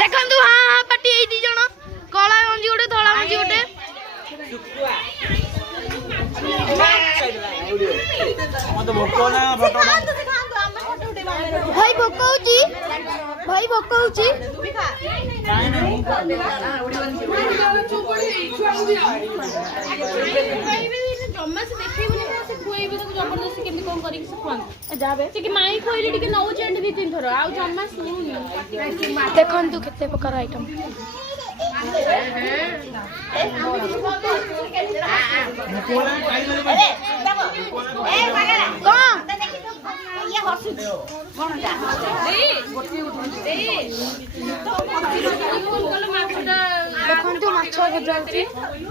देखंतु हां हां पट्टी ए दी जण कला मंजी गोटे धला मंजी गोटे मत भोको ना फोटो भाई भोको होची तू भी खा काय ना जम्मा से देखैबनी से खुएबे तो जबरदस्ती केमि कोन करी से खुआन जाबे से कि माई खोइले टिके नौ चेंड दी तीन थरो आ जम्मा सुनु देखंतु केते प्रकार आइटम देखंतु माछ भजाउती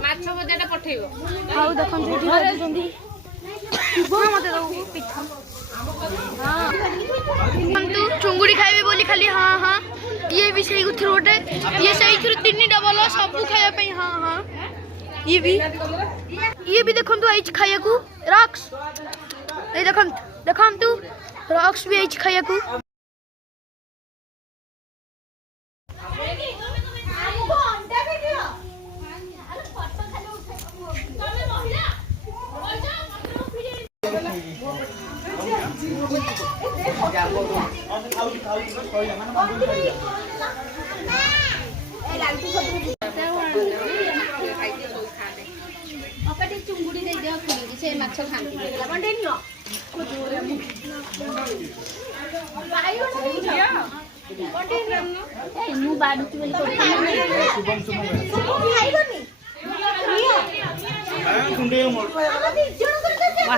माछ भजाटा पठेइबो हाउ देखंतु जी भाजुंदी मते दो पिठा देखंतु चुंगुड़ी खाइबे बोली खाली हां हां ये भी सही उथरो गोटे ये सही थ्रु तीन डबल सब खाया पे हां हां ये भी देखंतु आइछ खाया को रॉक्स ए देखंतु रॉक्स भी आइछ खाया को चुंगुड़ी दे दियो खुली से माछ खांती बंडे नियो मु बाडुची बोली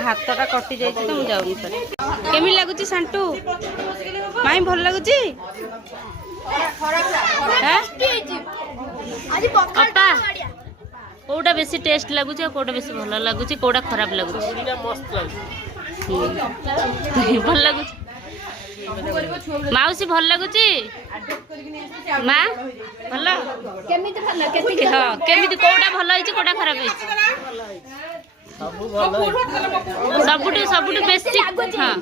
हाथटा कटि जाइए तो मुझे जाऊनी केमी लगुच सांटू माई भल लगुच कौटा बेसी टेस्ट लगुच कौटा बेसी भल लगुच कौटा खराब लगुच भल लगुच माउसी भल लगुच माँ भल केमी कौटा भल कौटा खराब सबुठू सबुठू बेसी हाँ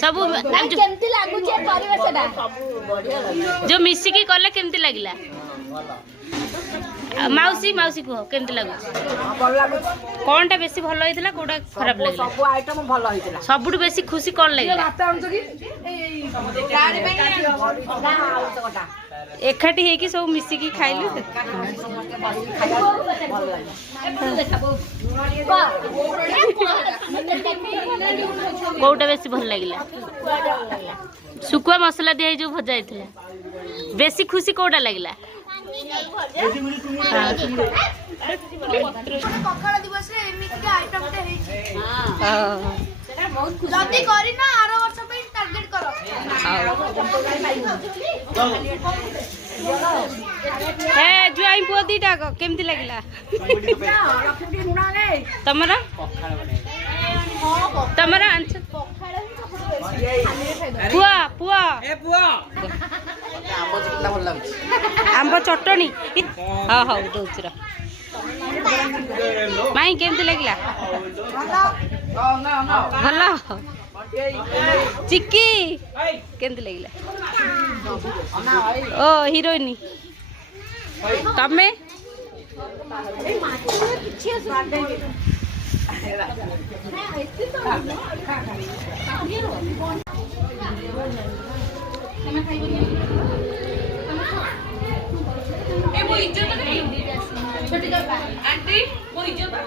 सब जो मिसिकी कले केमती लगला माउसी माउसी कह केमती लगुच कौन टा बेसी भल होइतिला कोडा खराब लगला सब आइटम भल होइतिला सबुठू बेसी खुशी कोन लगला एकाठी हे कि सब मिसिकी खाइलु कौटा बेसी भल लगला सुकुआ मसला दिया जो भजा जाइतिला बेसी खुशी कौटा लगला पखाड़ दिवस रे एमिति के आइटम ते हेछि हां जल्दी करी ना आरो वर्ष पे टारगेट करो हे जुआई पो दीटा केमती लागला तमरा तमरा आंछ पुआ पुआ ए पुआ आंब चटनी हाँ हाँ दौच माई केमती लगला भल चिक्की केमती लगला ओ हिरोइन तमे आंटी वो इज्जत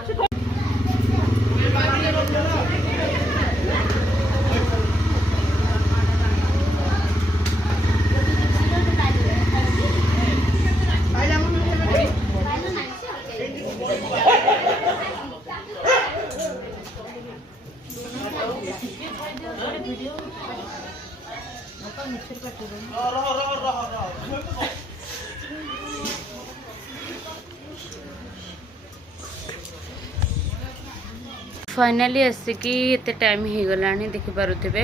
फाइनाली आसिकी एते टाइम हो गला देखि पारुथिबे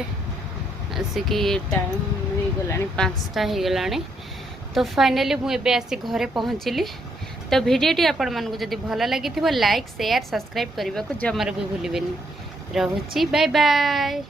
आसिकी टाइम हो गला 5टा हो गला तो फाइनाली मुझे आसी घरे पहुँचली तो भिडियोटी आपण मानकु जदि भल लगी लाइक शेयर सब्सक्राइब करने को जमार भी भूलिबेनी। रहुची बाय बाय।